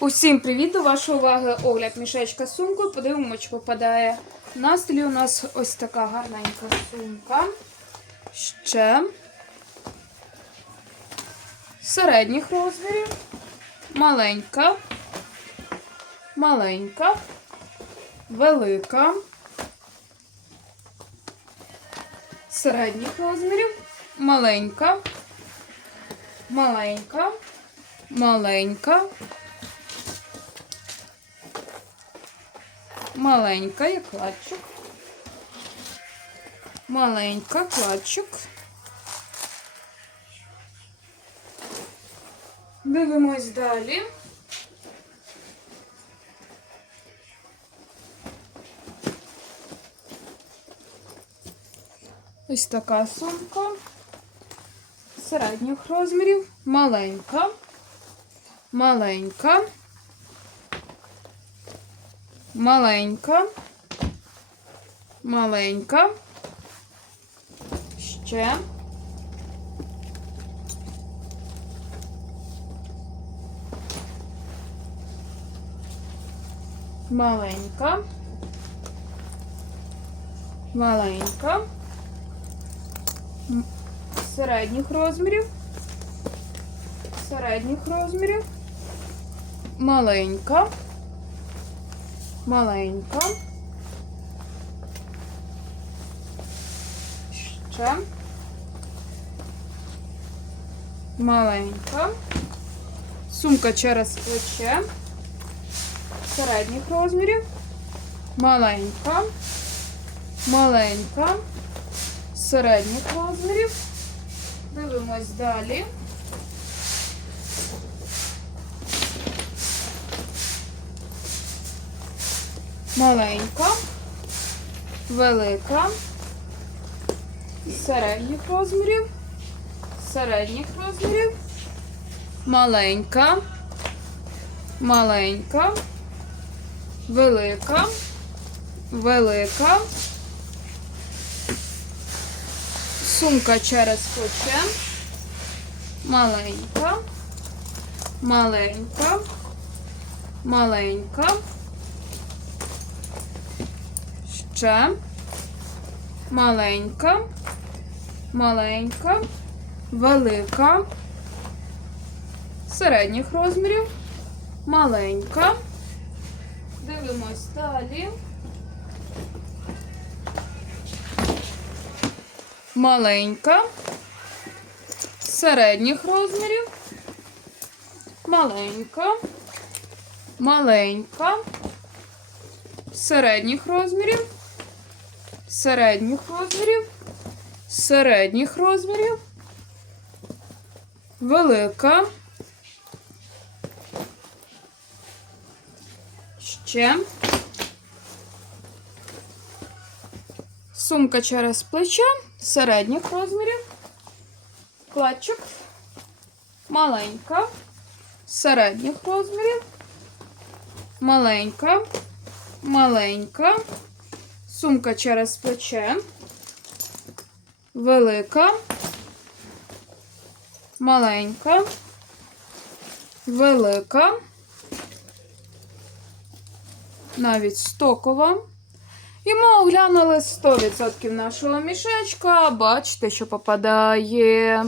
Усім привіт! До вашої уваги огляд мішечка з сумкою. Подивимо, чи попадає. На столі у нас ось така гарненька сумка. Ще середніх розмірів. Маленька. Маленька. Велика. Середніх розмірів. Маленька. Маленька. Маленька. Маленька є кладчик. Маленька кладчик. Дивимось далі. Ось така сумка. Середніх розмірів. Маленька. Маленька. Маленька. Маленька. Ще. Маленька. Маленька. Середніх розмірів. Середніх розмірів. Маленька. Маленька. Ще. Маленька. Сумка через плече. Середніх розмірів. Маленька. Маленька. Середніх розмірів. Дивимось далі. Маленька, велика, середніх розмірів, середніх розмірів, маленька, маленька, велика, велика, сумка через плече, маленька, маленька, маленька. Ще маленька, маленька, велика, середніх розмірів, маленька. Дивимось далі. Маленька, середніх розмірів, маленька, маленька, середніх розмірів середніх розмірів, середніх розмірів, велика, ще, сумка через плече, середніх розмірів, клатчик, маленька, середніх розмірів, маленька, маленька. Сумка через плече. Велика. Маленька. Велика. Навіть стокова. І ми оглянули 100% нашого мішечка. Бачите, що попадає.